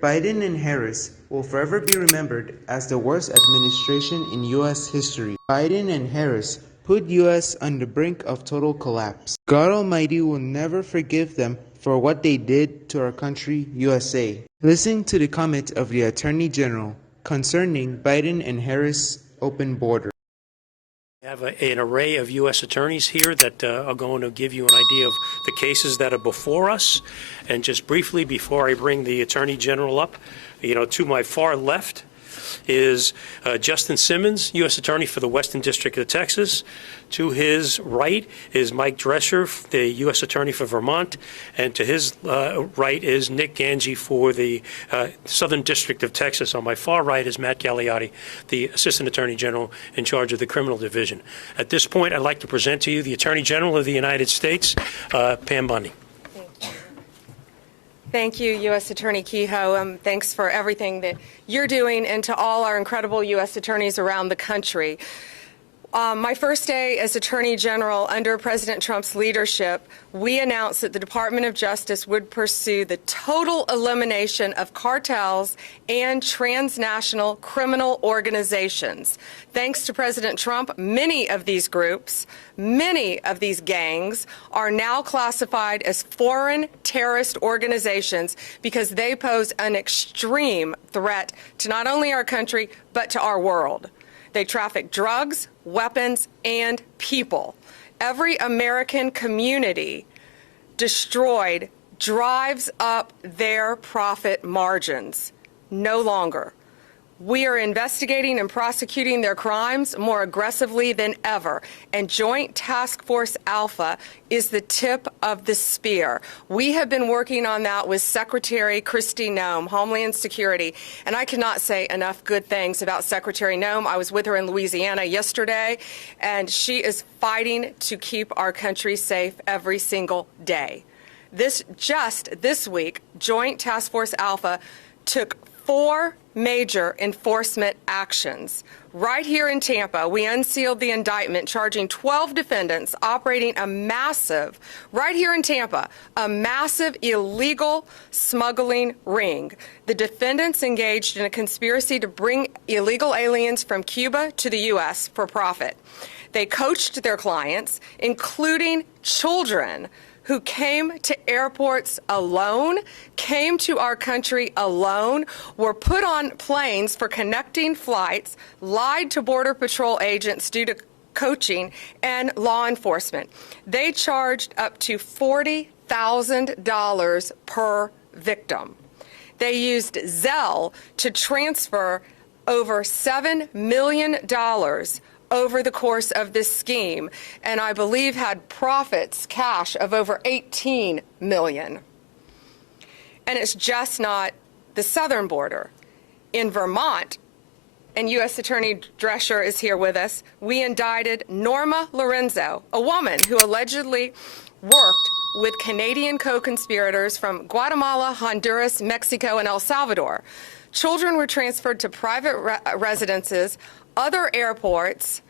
Biden and Harris will forever be remembered as the worst administration in U.S. history. Biden and Harris put U.S. on the brink of total collapse. God Almighty will never forgive them for what they did to our country, USA. Listen to the comment of the Attorney General concerning Biden and Harris open border. We have an array of U.S. attorneys here that are going to give you an idea of the cases that are before us. And just briefly, before I bring the Attorney General up, to my far left is Justin Simmons, U.S. Attorney for the Western District of Texas. To his right is Mike Drescher, the U.S. Attorney for Vermont. And to his right is Nick Ganji for the Southern District of Texas. On my far right is Matt Gagliotti, the Assistant Attorney General in charge of the Criminal Division. At this point, I'd like to present to you the Attorney General of the United States, Pam Bondi. Thank you, U.S. Attorney Kehoe. Thanks for everything that you're doing, and to all our incredible U.S. attorneys around the country. My first day as Attorney General under President Trump's leadership, we announced that the Department of Justice would pursue the total elimination of cartels and transnational criminal organizations. Thanks to President Trump, many of these groups, many of these gangs are now classified as foreign terrorist organizations because they pose an extreme threat to not only our country, but to our world. They traffic drugs, weapons, and people. Every American community destroyed drives up their profit margins. No longer. We are investigating and prosecuting their crimes more aggressively than ever, and Joint Task Force Alpha is the tip of the spear. We have been working on that with Secretary Kristi Noem, Homeland Security, and I cannot say enough good things about Secretary Noem. I was with her in Louisiana yesterday, and she is fighting to keep our country safe every single day. Just this week, Joint Task Force Alpha took 4 major enforcement actions. Right here in Tampa, we unsealed the indictment charging 12 defendants operating a massive, right here in Tampa, a massive illegal smuggling ring. The defendants engaged in a conspiracy to bring illegal aliens from Cuba to the U.S. for profit. They coached their clients, including children, who came to airports alone, came to our country alone, were put on planes for connecting flights, lied to Border Patrol agents due to coaching, and law enforcement. They charged up to $40,000 per victim. They used Zelle to transfer over $7 million over the course of this scheme, and I believe had profits, cash, of over $18 million. And it's just not the southern border. In Vermont, and U.S. Attorney Drescher is here with us, we indicted Norma Lorenzo, a woman who allegedly worked with Canadian co-conspirators from Guatemala, Honduras, Mexico, and El Salvador. Children were transferred to private residences, other airports,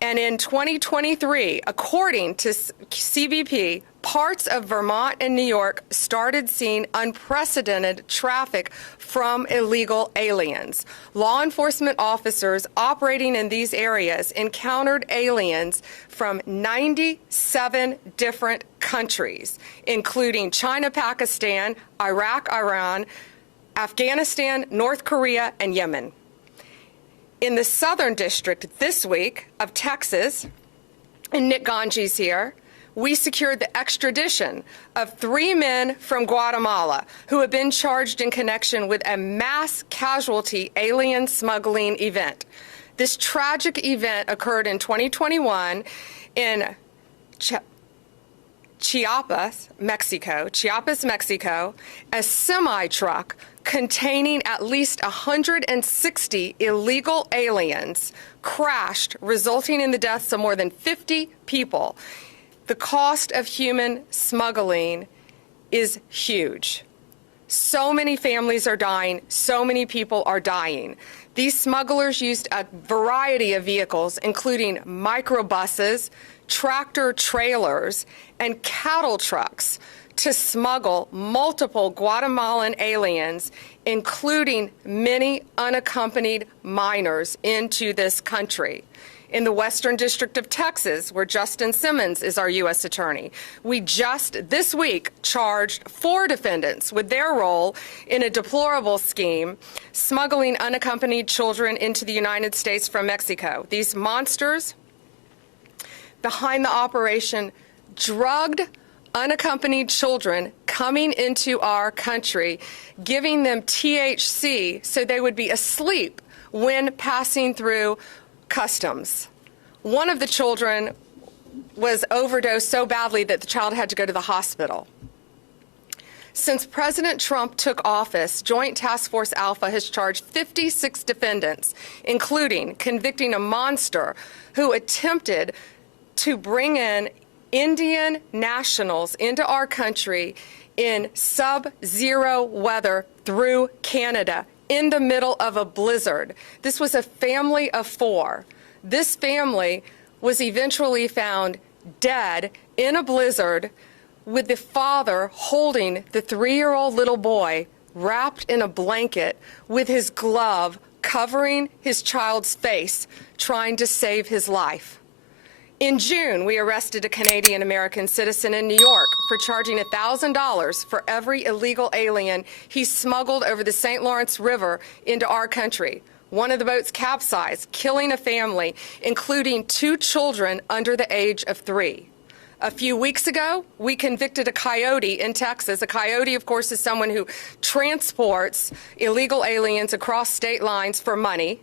and in 2023, according to CBP, parts of Vermont and New York started seeing unprecedented traffic from illegal aliens. Law enforcement officers operating in these areas encountered aliens from 97 different countries, including China, Pakistan, Iraq, Iran, Afghanistan, North Korea, and Yemen. In the Southern District this week of Texas, and Nick Ganji's here, we secured the extradition of 3 men from Guatemala who have been charged in connection with a mass casualty alien smuggling event. This tragic event occurred in 2021 in Chiapas, Mexico. A semi-truck containing at least 160 illegal aliens crashed, resulting in the deaths of more than 50 people. The cost of human smuggling is huge. So many families are dying, so many people are dying. These smugglers used a variety of vehicles, including microbuses, tractor trailers, and cattle trucks to smuggle multiple Guatemalan aliens, including many unaccompanied minors, into this country. In the Western District of Texas, where Justin Simmons is our U.S. Attorney, we just this week charged 4 defendants with their role in a deplorable scheme smuggling unaccompanied children into the United States from Mexico. These monsters behind the operation drugged unaccompanied children coming into our country, giving them THC so they would be asleep when passing through customs. One of the children was overdosed so badly that the child had to go to the hospital. Since President Trump took office, Joint Task Force Alpha has charged 56 defendants, including convicting a monster who attempted to bring in Indian nationals into our country in sub-zero weather through Canada in the middle of a blizzard. This was a family of 4. This family was eventually found dead in a blizzard with the father holding the 3-year-old little boy wrapped in a blanket with his glove covering his child's face, trying to save his life. In June, we arrested a Canadian-American citizen in New York for charging $1,000 for every illegal alien he smuggled over the St. Lawrence River into our country. One of the boats capsized, killing a family, including 2 children under the age of 3. A few weeks ago, we convicted a coyote in Texas. A coyote, of course, is someone who transports illegal aliens across state lines for money.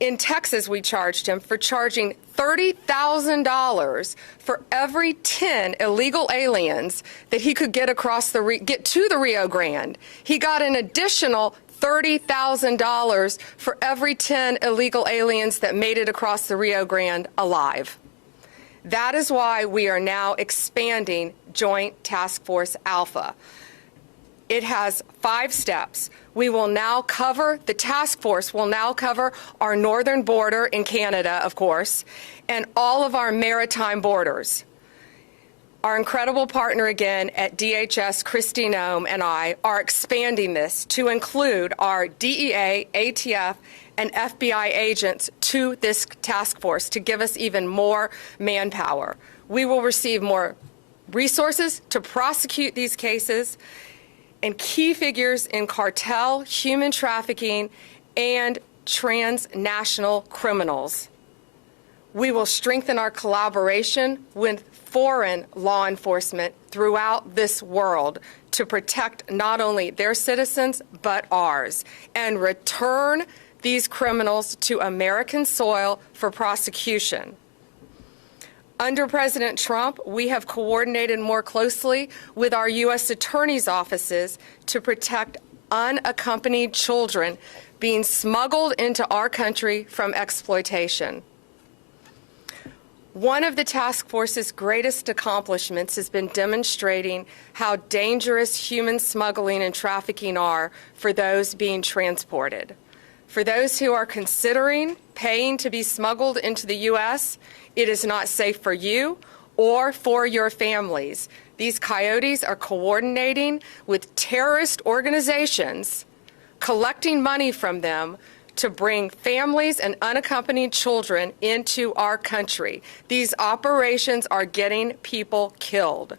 In Texas, we charged him for charging $30,000 for every 10 illegal aliens that he could get get to the Rio Grande. He got an additional $30,000 for every 10 illegal aliens that made it across the Rio Grande alive. That is why we are now expanding Joint Task Force Alpha. It has 5 steps. We will now cover, the task force will now cover our northern border in Canada, of course, and all of our maritime borders. Our incredible partner again at DHS, Kristi Noem, and I are expanding this to include our DEA, ATF, and FBI agents to this task force to give us even more manpower. We will receive more resources to prosecute these cases, and key figures in cartel, human trafficking, and transnational criminals. We will strengthen our collaboration with foreign law enforcement throughout this world to protect not only their citizens, but ours, and return these criminals to American soil for prosecution. Under President Trump, we have coordinated more closely with our U.S. attorneys' offices to protect unaccompanied children being smuggled into our country from exploitation. One of the task force's greatest accomplishments has been demonstrating how dangerous human smuggling and trafficking are for those being transported. For those who are considering paying to be smuggled into the U.S., it is not safe for you or for your families. These coyotes are coordinating with terrorist organizations, collecting money from them to bring families and unaccompanied children into our country. These operations are getting people killed.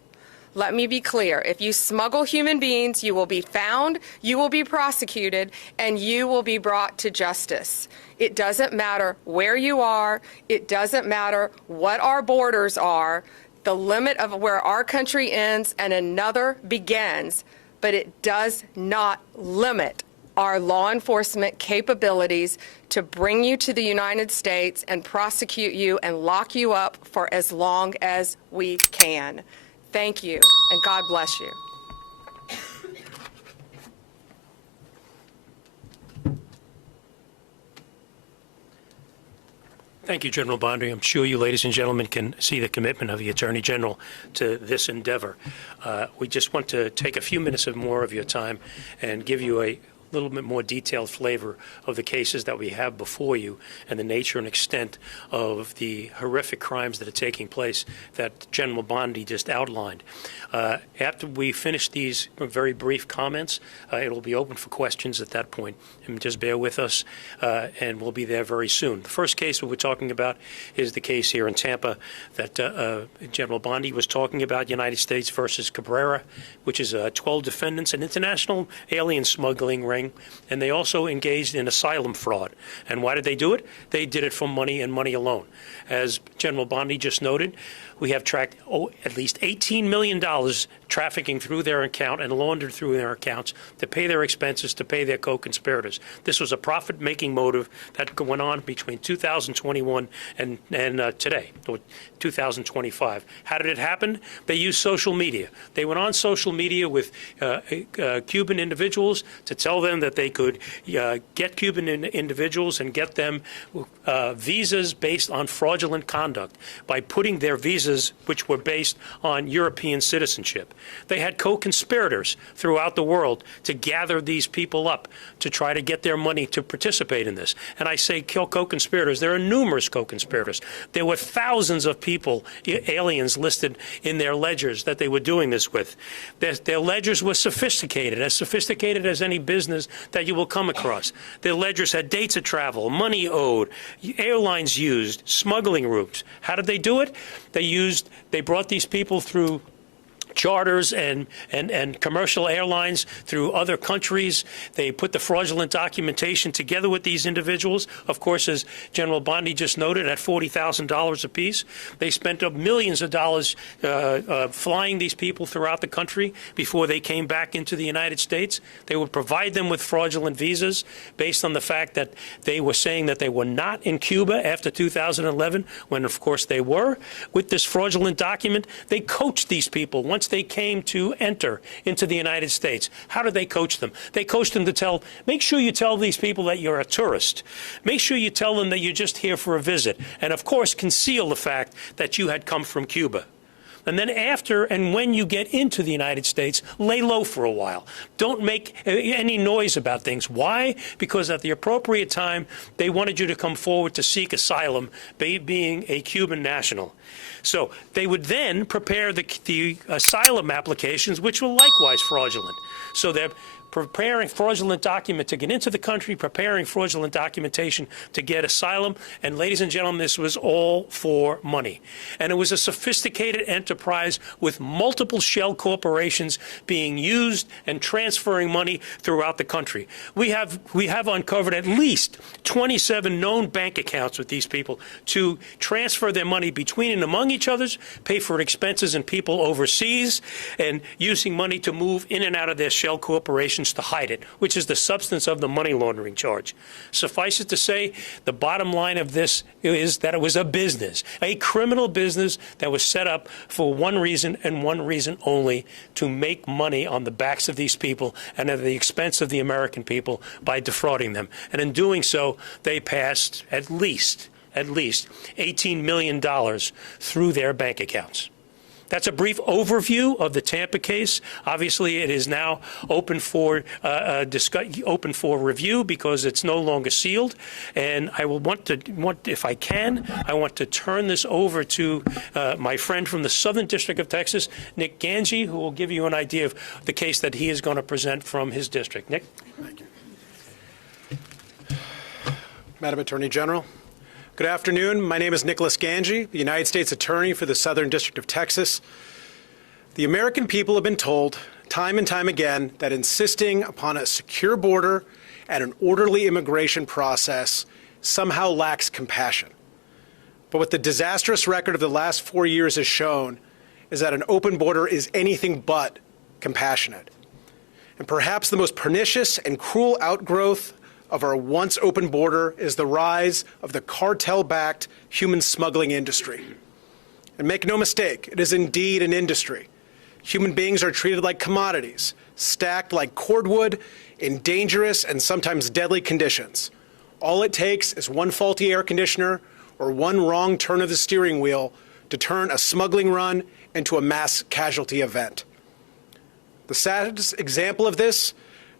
Let me be clear. If you smuggle human beings, you will be found, you will be prosecuted, and you will be brought to justice. It doesn't matter where you are. It doesn't matter what our borders are. The limit of where our country ends and another begins, but it does not limit our law enforcement capabilities to bring you to the United States and prosecute you and lock you up for as long as we can. Thank you, and God bless you. Thank you, General Boundary. I'm sure you, ladies and gentlemen, can see the commitment of the Attorney General to this endeavor. We just want to take a few minutes more of your time and give you a little bit more detailed flavor of the cases that we have before you and the nature and extent of the horrific crimes that are taking place that General Bondi just outlined. After we finish these very brief comments, it will be open for questions at that point. And just bear with us, and we'll be there very soon. The first case that we're talking about is the case here in Tampa that General Bondi was talking about, United States versus Cabrera, which is 12 defendants, an international alien smuggling ring, and they also engaged in asylum fraud. And why did they do it? They did it for money and money alone. As General Bondi just noted, we have tracked at least $18 million trafficking through their account and laundered through their accounts to pay their expenses, to pay their co-conspirators. This was a profit-making motive that went on between 2021 and today, or 2025. How did it happen? They used social media. They went on social media with Cuban individuals to tell them that they could get Cuban individuals and get them visas based on fraudulent conduct by putting their visas, which were based on European citizenship. They had co-conspirators throughout the world to gather these people up to try to get their money to participate in this. And I say co-conspirators. There are numerous co-conspirators. There were thousands of people, aliens, listed in their ledgers that they were doing this with. Their ledgers were sophisticated as any business that you will come across. Their ledgers had dates of travel, money owed, airlines used, smuggling routes. How did they do it? They brought these people through charters and commercial airlines through other countries. They put the fraudulent documentation together with these individuals. Of course, as General Bondi just noted, at $40,000 apiece. They spent up millions of dollars flying these people throughout the country before they came back into the United States. They would provide them with fraudulent visas based on the fact that they were saying that they were not in Cuba after 2011, when, of course, they were. With this fraudulent document, they coached these people once they came to enter into the United States. How did they coach them? They coached them to make sure you tell these people that you're a tourist. Make sure you tell them that you're just here for a visit. And, of course, conceal the fact that you had come from Cuba. And then after and when you get into the United States, lay low for a while. Don't make any noise about things. Why? Because at the appropriate time, they wanted you to come forward to seek asylum, being a Cuban national. So they would then prepare the asylum applications, which were likewise fraudulent. So they're preparing fraudulent document to get into the country, preparing fraudulent documentation to get asylum. And ladies and gentlemen, this was all for money. And it was a sophisticated enterprise with multiple shell corporations being used and transferring money throughout the country. We have uncovered at least 27 known bank accounts with these people to transfer their money between and among each other, pay for expenses and people overseas, and using money to move in and out of their shell corporations to hide it, which is the substance of the money laundering charge. Suffice it to say, the bottom line of this is that it was a business, a criminal business that was set up for one reason and one reason only: to make money on the backs of these people and at the expense of the American people by defrauding them. And in doing so, they passed at least $18 million through their bank accounts. That's a brief overview of the Tampa case. Obviously, it is now open for review because it's no longer sealed. And I will if I can, I want to turn this over to my friend from the Southern District of Texas, Nick Ganji, who will give you an idea of the case that he is going to present from his district. Nick? Thank you. Madam Attorney General. Good afternoon. My name is Nicholas Ganji, the United States Attorney for the Southern District of Texas. The American people have been told time and time again that insisting upon a secure border and an orderly immigration process somehow lacks compassion. But what the disastrous record of the last 4 years has shown is that an open border is anything but compassionate. And perhaps the most pernicious and cruel outgrowth of our once open border is the rise of the cartel-backed human smuggling industry. And make no mistake, it is indeed an industry. Human beings are treated like commodities, stacked like cordwood in dangerous and sometimes deadly conditions. All it takes is one faulty air conditioner or one wrong turn of the steering wheel to turn a smuggling run into a mass casualty event. The saddest example of this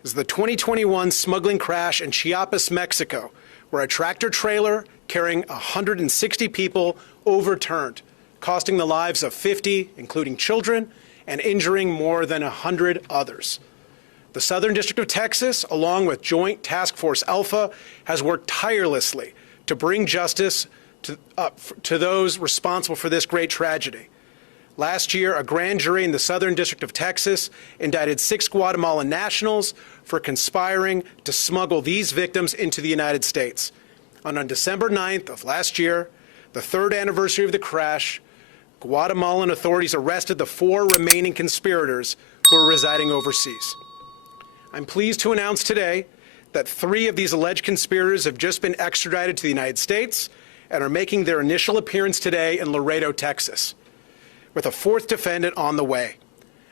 is the 2021 smuggling crash in Chiapas, Mexico, where a tractor-trailer carrying 160 people overturned, costing the lives of 50, including children, and injuring more than 100 others. The Southern District of Texas, along with Joint Task Force Alpha, has worked tirelessly to bring justice to those responsible for this great tragedy. Last year, a grand jury in the Southern District of Texas indicted 6 Guatemalan nationals for conspiring to smuggle these victims into the United States. And on December 9th of last year, the 3rd anniversary of the crash, Guatemalan authorities arrested the 4 remaining conspirators who were residing overseas. I'm pleased to announce today that 3 of these alleged conspirators have just been extradited to the United States and are making their initial appearance today in Laredo, Texas, with a 4th defendant on the way.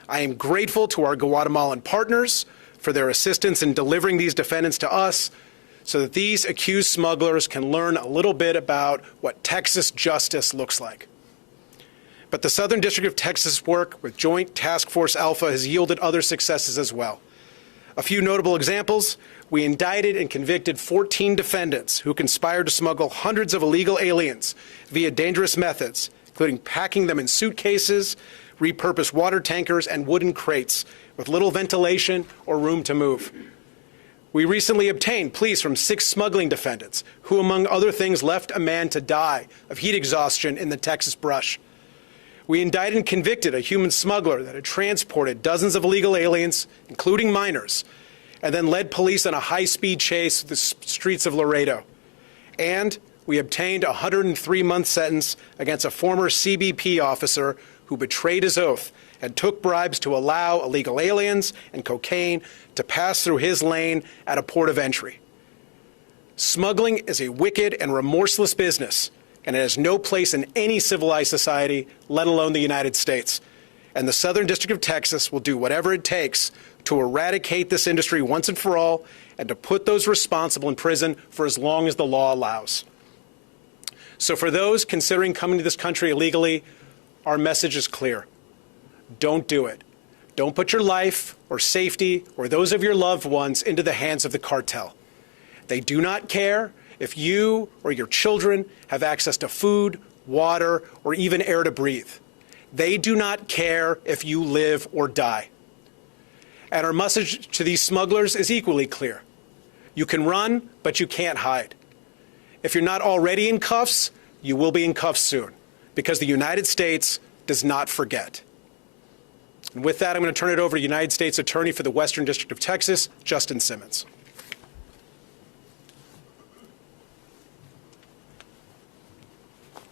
I am grateful to our Guatemalan partners for their assistance in delivering these defendants to us so that these accused smugglers can learn a little bit about what Texas justice looks like. But the Southern District of Texas work with Joint Task Force Alpha has yielded other successes as well. A few notable examples: we indicted and convicted 14 defendants who conspired to smuggle hundreds of illegal aliens via dangerous methods, including packing them in suitcases, repurposed water tankers, and wooden crates with little ventilation or room to move. We recently obtained pleas from 6 smuggling defendants who, among other things, left a man to die of heat exhaustion in the Texas brush. We indicted and convicted a human smuggler that had transported dozens of illegal aliens, including minors, and then led police on a high-speed chase through the streets of Laredo. And we obtained a 103-month sentence against a former CBP officer who betrayed his oath and took bribes to allow illegal aliens and cocaine to pass through his lane at a port of entry. Smuggling is a wicked and remorseless business, and it has no place in any civilized society, let alone the United States. And the Southern District of Texas will do whatever it takes to eradicate this industry once and for all and to put those responsible in prison for as long as the law allows. So for those considering coming to this country illegally, our message is clear. Don't do it. Don't put your life or safety or those of your loved ones into the hands of the cartel. They do not care if you or your children have access to food, water, or even air to breathe. They do not care if you live or die. And our message to these smugglers is equally clear. You can run, but you can't hide. If you're not already in cuffs, you will be in cuffs soon, because the United States does not forget. And with that, I'm going to turn it over to United States Attorney for the Western District of Texas, Justin Simmons.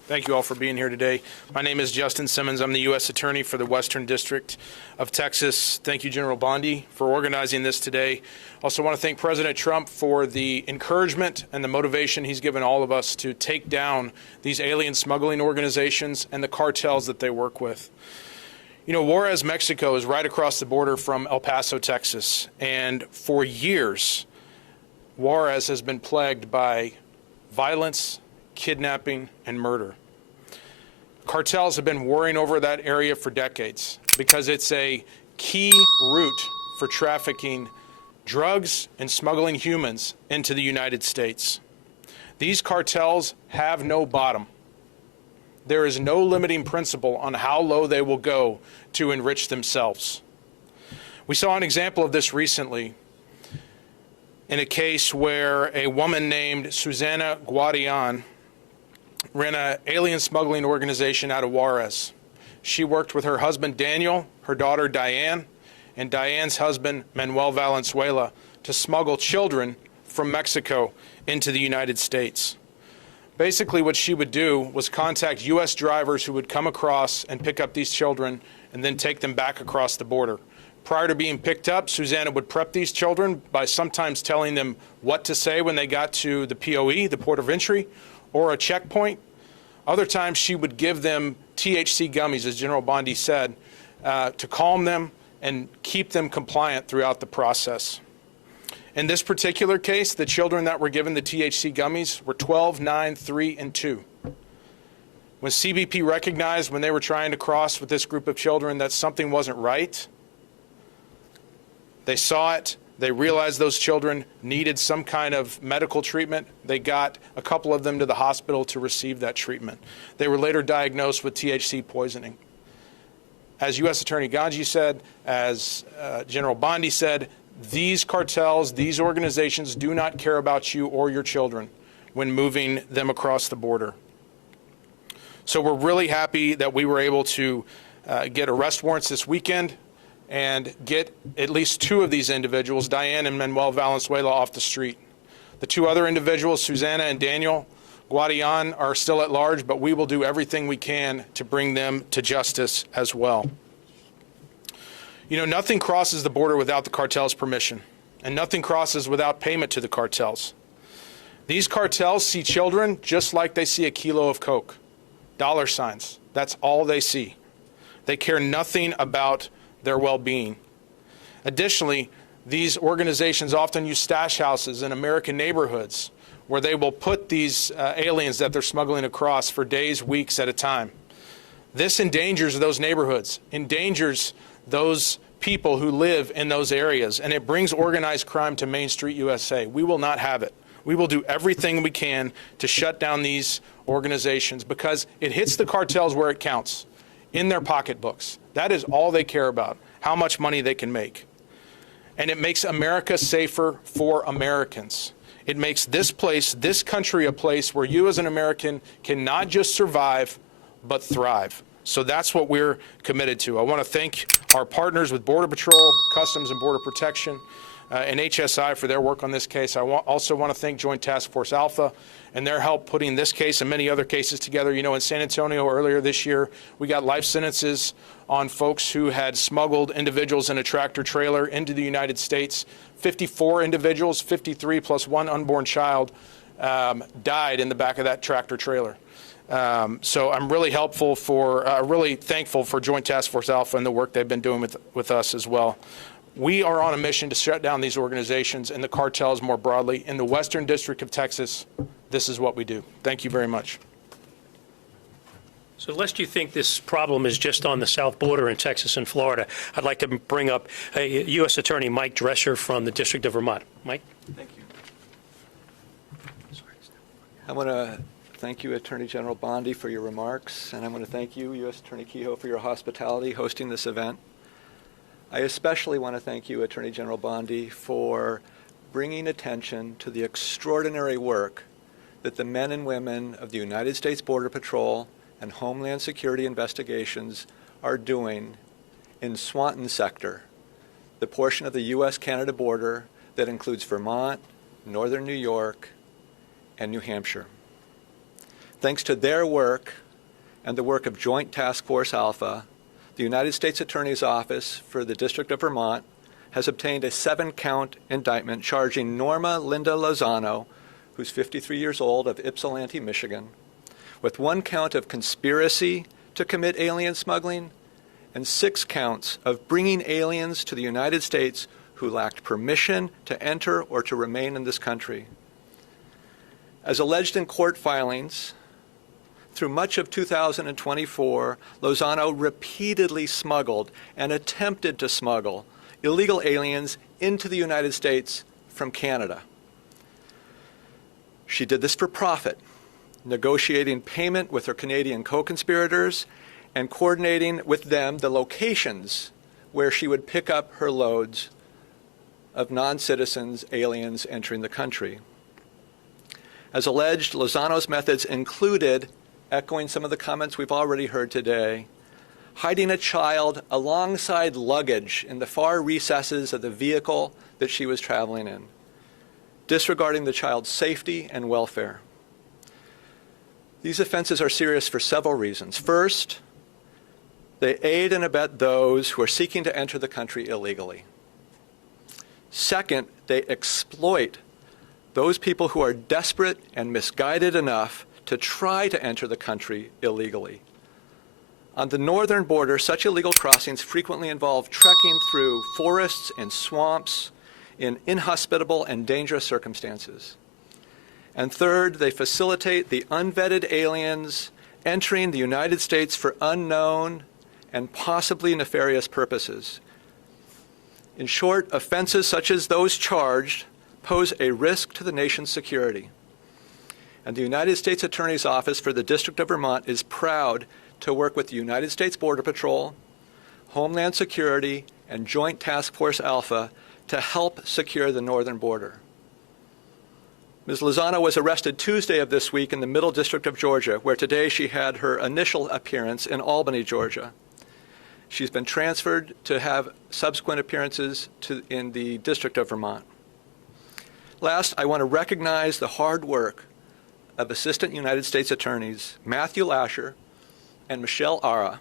Thank you all for being here today. My name is Justin Simmons. I'm the U.S. Attorney for the Western District of Texas. Thank you, General Bondi, for organizing this today. Also want to thank President Trump for the encouragement and the motivation he's given all of us to take down these alien smuggling organizations and the cartels that they work with. You know, Juarez, Mexico is right across the border from El Paso, Texas. And for years, Juarez has been plagued by violence, kidnapping, and murder. Cartels have been warring over that area for decades because it's a key route for trafficking drugs and smuggling humans into the United States. These cartels have no bottom. There is no limiting principle on how low they will go to enrich themselves. We saw an example of this recently in a case where a woman named Susana Guardian ran an alien smuggling organization out of Juarez. She worked with her husband Daniel, her daughter Diane, and Diane's husband Manuel Valenzuela to smuggle children from Mexico into the United States. Basically, what she would do was contact U.S. drivers who would come across and pick up these children and then take them back across the border. Prior to being picked up, Susanna would prep these children by sometimes telling them what to say when they got to the POE, the port of entry, or a checkpoint. Other times she would give them THC gummies, as General Bondi said, to calm them and keep them compliant throughout the process. In this particular case, the children that were given the THC gummies were 12, 9, 3, and 2. When CBP recognized when they were trying to cross with this group of children that something wasn't right, they saw it, They realized those children needed some kind of medical treatment. They got a couple of them to the hospital to receive that treatment. They were later diagnosed with THC poisoning. As U.S. Attorney Ganji said, as General Bondi said, these cartels, these organizations do not care about you or your children when moving them across the border. So we're really happy that we were able to get arrest warrants this weekend and get at least two of these individuals, Diane and Manuel Valenzuela, off the street. The two other individuals, Susanna and Daniel Guadian, are still at large, but we will do everything we can to bring them to justice as well. You know, nothing crosses the border without the cartel's permission, and nothing crosses without payment to the cartels. These cartels see children just like they see a kilo of coke. Dollar signs. That's all they see. They care nothing about their well-being. Additionally, these organizations often use stash houses in American neighborhoods where they will put these aliens that they're smuggling across for days, weeks at a time. This endangers those neighborhoods, endangers those people who live in those areas, and it brings organized crime to Main Street USA. We will not have it. We will do everything we can to shut down these organizations because it hits the cartels where it counts, in their pocketbooks. That is all they care about, how much money they can make. And it makes America safer for Americans. It makes this place, this country, a place where you as an American can not just survive, but thrive. So that's what we're committed to. I want to thank our partners with Border Patrol, Customs and Border Protection, and HSI for their work on this case. I also want to thank Joint Task Force Alpha and their help putting this case and many other cases together. You know, in San Antonio earlier this year, we got life sentences on folks who had smuggled individuals in a tractor trailer into the United States. 54 individuals, 53 plus one unborn child, died in the back of that tractor trailer. So I'm really really thankful for Joint Task Force Alpha and the work they've been doing with us as well. We are on a mission to shut down these organizations and the cartels more broadly. In the Western District of Texas, this is what we do. Thank you very much. So lest you think this problem is just on the south border in Texas and Florida, I'd like to bring up U.S. Attorney Mike Drescher from the District of Vermont. Mike? Thank you. I want to thank you, Attorney General Bondi, for your remarks, and I want to thank you, U.S. Attorney Kehoe, for your hospitality hosting this event. I especially want to thank you, Attorney General Bondi, for bringing attention to the extraordinary work that the men and women of the United States Border Patrol and Homeland Security investigations are doing in Swanton sector, the portion of the U.S.-Canada border that includes Vermont, northern New York, and New Hampshire. Thanks to their work and the work of Joint Task Force Alpha, the United States Attorney's Office for the District of Vermont has obtained a 7-count indictment charging Norma Linda Lozano, who's 53 years old, of Ypsilanti, Michigan, with 1 count of conspiracy to commit alien smuggling and 6 counts of bringing aliens to the United States who lacked permission to enter or to remain in this country. As alleged in court filings, through much of 2024, Lozano repeatedly smuggled and attempted to smuggle illegal aliens into the United States from Canada. She did this for profit, negotiating payment with her Canadian co-conspirators and coordinating with them the locations where she would pick up her loads of non-citizens, aliens entering the country. As alleged, Lozano's methods included, echoing some of the comments we've already heard today, hiding a child alongside luggage in the far recesses of the vehicle that she was traveling in, disregarding the child's safety and welfare. These offenses are serious for several reasons. First, they aid and abet those who are seeking to enter the country illegally. Second, they exploit those people who are desperate and misguided enough to try to enter the country illegally. On the northern border, such illegal crossings frequently involve trekking through forests and swamps in inhospitable and dangerous circumstances. And third, they facilitate the unvetted aliens entering the United States for unknown and possibly nefarious purposes. In short, offenses such as those charged pose a risk to the nation's security. And the United States Attorney's Office for the District of Vermont is proud to work with the United States Border Patrol, Homeland Security, and Joint Task Force Alpha to help secure the northern border. Ms. Lozano was arrested Tuesday of this week in the Middle District of Georgia, where today she had her initial appearance in Albany, Georgia. She's been transferred to have subsequent appearances in the District of Vermont. Last, I want to recognize the hard work of Assistant United States Attorneys Matthew Lasher and Michelle Ara,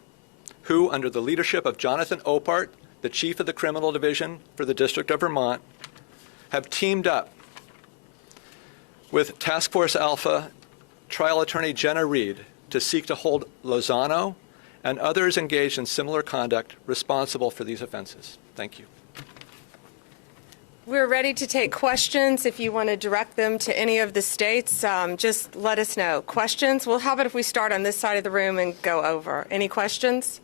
who, under the leadership of Jonathan Opart, the Chief of the Criminal Division for the District of Vermont, have teamed up with Task Force Alpha Trial Attorney Jenna Reed to seek to hold Lozano and others engaged in similar conduct responsible for these offenses. Thank you. We're ready to take questions. If you want to direct them to any of the states, just let us know. Questions? Well, how about if we start on this side of the room and go over? Any questions?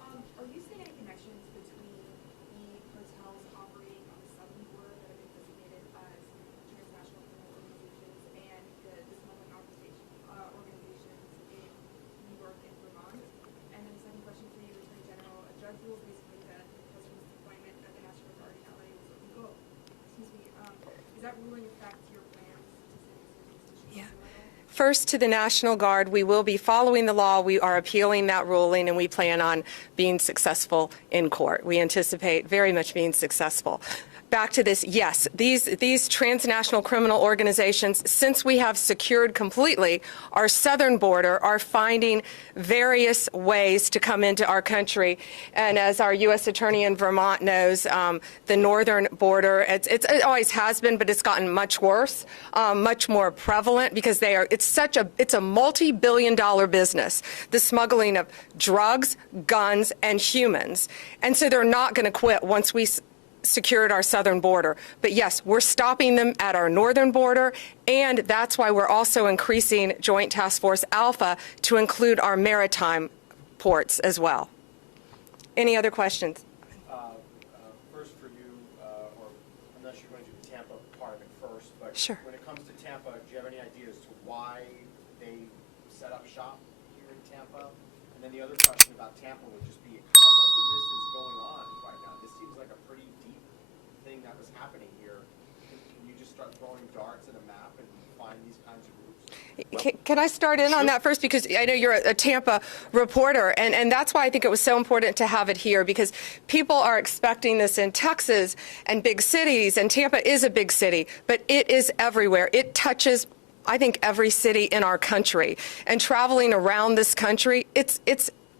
Are you seeing any connections between the hotels operating on the southern border that have been designated as transnational criminal organizations and the smuggling organizations in New York and Vermont? And then the second question for you, Attorney General, a judge ruled recently that the President's appointment at the National Guard in LA was illegal. Does that ruling affect your plans to send these Yeah. First, to the National Guard, we will be following the law. We are appealing that ruling, and we plan on being successful in court. We anticipate very much being successful. Back to this, yes, these transnational criminal organizations, since we have secured completely our southern border, are finding various ways to come into our country. And as our U.S. Attorney in Vermont knows, the northern border, it always has been, but it's gotten much worse, much more prevalent, because it's a multi-billion-dollar business, the smuggling of drugs, guns, and humans. And so they're not going to quit once we secured our southern border. But yes, we're stopping them at our northern border, and that's why we're also increasing Joint Task Force Alpha to include our maritime ports as well. Any other questions? First for you, or unless you're going to do the Tampa part of it first, but Sure. When it comes to Tampa, do you have any idea as to why they set up shop here in Tampa? And then the other question about Tampa would just be, how much of this is going on right now? This seems like a pretty deep thing that was happening here. Can you just start throwing darts at a map and find these kinds of groups? Can I start in on that first? Because I know you're a Tampa reporter, and that's why I think it was so important to have it here, because people are expecting this in Texas and big cities, and Tampa is a big city, but it is everywhere. It touches, I think, every city in our country. And traveling around this country, it's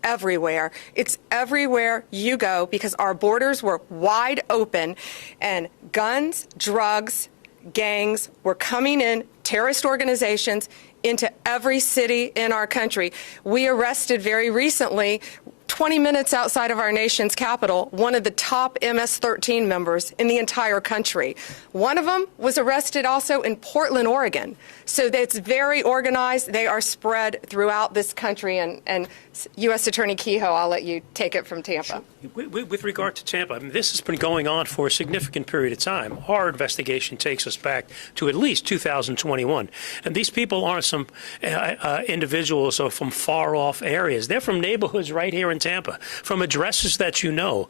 everywhere. It's everywhere you go, because our borders were wide open, and guns, drugs, gangs were coming in, terrorist organizations, into every city in our country. We arrested very recently, 20 minutes outside of our nation's capital, one of the top MS-13 members in the entire country. One of them was arrested also in Portland, Oregon. So it's very organized. They are spread throughout this country. And U.S. Attorney Kehoe, I'll let you take it from Tampa. With regard to Tampa, I mean, this has been going on for a significant period of time. Our investigation takes us back to at least 2021. And these people aren't some individuals or from far-off areas. They're from neighborhoods right here in Tampa, from addresses that you know,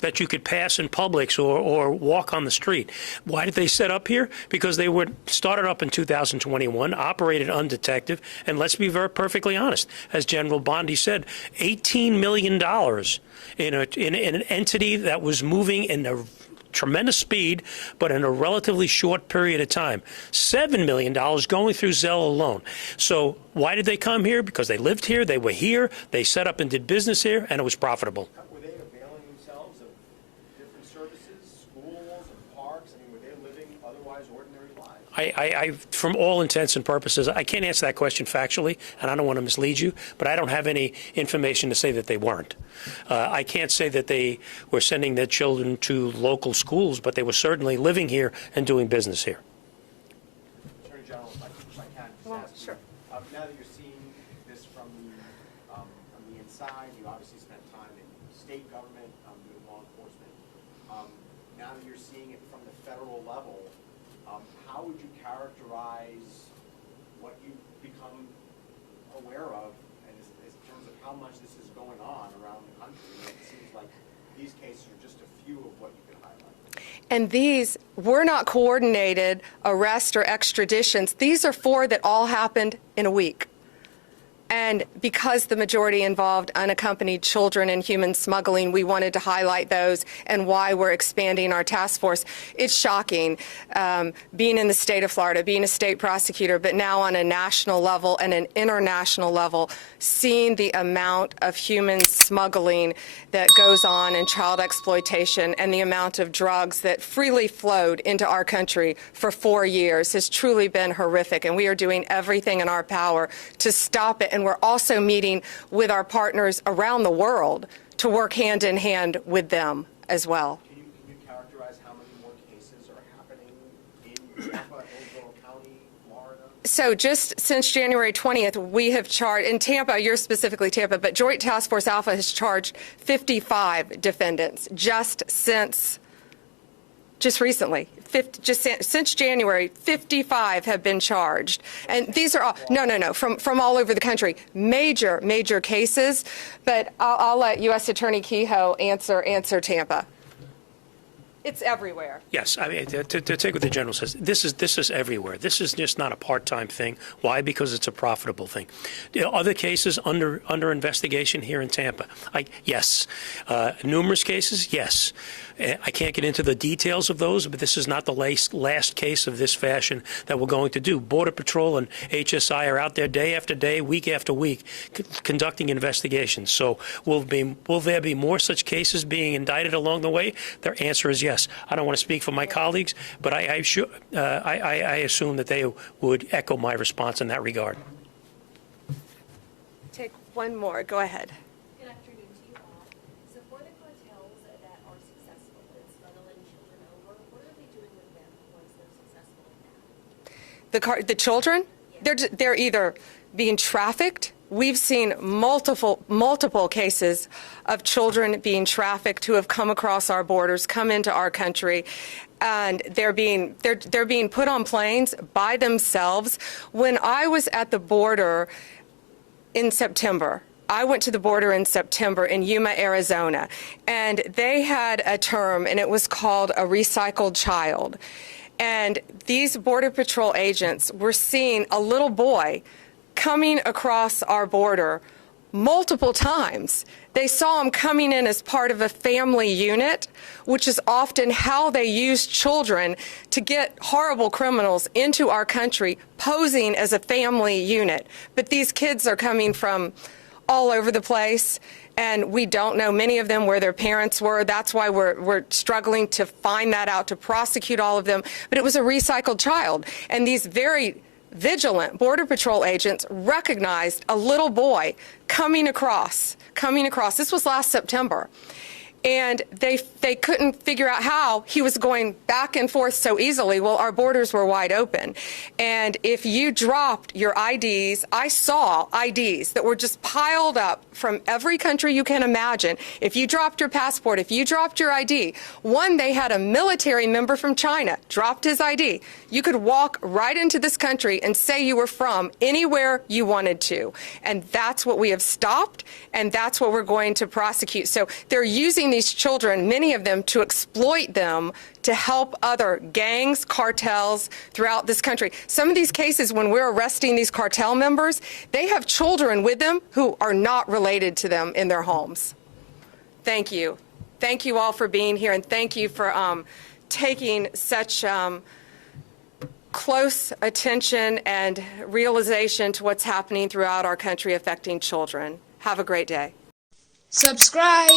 that you could pass in Publix or walk on the street. Why did they set up here? Because they were started up in 2021, operated undetected, and let's be perfectly honest, as General Bondi said, $18 million in an entity that was moving in a tremendous speed, but in a relatively short period of time. $7 million going through Zelle alone. So why did they come here? Because they lived here, they were here, they set up and did business here, and it was profitable. Were they availing themselves of different services, schools and parks? I mean, were they living otherwise ordinary lives? From all intents and purposes, I can't answer that question factually, and I don't want to mislead you, but I don't have any information to say that they weren't. I can't say that they were sending their children to local schools, but they were certainly living here and doing business here. Attorney General, if I can just ask you, now that you're seeing this from the inside, you obviously spent time in state government, doing level, how would you characterize what you've become aware of and in terms of how much this is going on around the country? It seems like these cases are just a few of what you could highlight. And these were not coordinated arrests or extraditions. These are 4 that all happened in a week. And because the majority involved unaccompanied children in human smuggling, we wanted to highlight those and why we're expanding our task force. It's shocking being in the state of Florida, being a state prosecutor, but now on a national level and an international level, seeing the amount of human smuggling that goes on in child exploitation and the amount of drugs that freely flowed into our country for 4 years has truly been horrific. And we are doing everything in our power to stop it. And we're also meeting with our partners around the world to work hand in hand with them as well. Can you characterize how many more cases are happening in Tampa, Hillsborough County, Florida? So just since January 20th, we have charged, in Tampa, you're specifically Tampa, but Joint Task Force Alpha has charged 55 defendants just recently. Since January, 55 have been charged. And these are all, no, from all over the country. Major cases. But I'll let U.S. Attorney Kehoe answer Tampa. It's everywhere. Yes, I mean, to take what the general says, this is everywhere. This is just not a part-time thing. Why? Because it's a profitable thing. Other cases under investigation here in Tampa? Yes. Numerous cases? Yes. I can't get into the details of those, but this is not the last case of this fashion that we're going to do. Border Patrol and HSI are out there day after day, week after week, conducting investigations. So will there be more such cases being indicted along the way? Their answer is yes. I don't want to speak for my colleagues, but I assume that they would echo my response in that regard. Take one more. Go ahead. Good afternoon to you all. So for the cartels that are successful in smuggling children over, what are they doing with them once they're successful in that? The children? Yeah. They're either being trafficked. We've seen multiple cases of children being trafficked who have come across our borders, come into our country, and they're being put on planes by themselves. When I was at the border in September, I went to the border in September in Yuma, Arizona, and they had a term, and it was called a recycled child. And these Border Patrol agents were seeing a little boy coming across our border multiple times. They saw him coming in as part of a family unit, which is often how they use children to get horrible criminals into our country, posing as a family unit. But these kids are coming from all over the place, and we don't know, many of them, where their parents were. That's why we're struggling to find that out, to prosecute all of them. But it was a recycled child, and these very vigilant Border Patrol agents recognized a little boy coming across. This was last September. And they couldn't figure out how he was going back and forth so easily. Well, our borders were wide open. And if you dropped your IDs, I saw IDs that were just piled up from every country you can imagine. If you dropped your passport, if you dropped your ID, one, they had a military member from China, dropped his ID. You could walk right into this country and say you were from anywhere you wanted to. And that's what we have stopped, and that's what we're going to prosecute. So they're using these children, many of them, to exploit them to help other gangs, cartels throughout this country. Some of these cases, when we're arresting these cartel members, they have children with them who are not related to them in their homes. Thank you. Thank you all for being here, and thank you for taking such close attention and realization to what's happening throughout our country affecting children. Have a great day. Subscribe.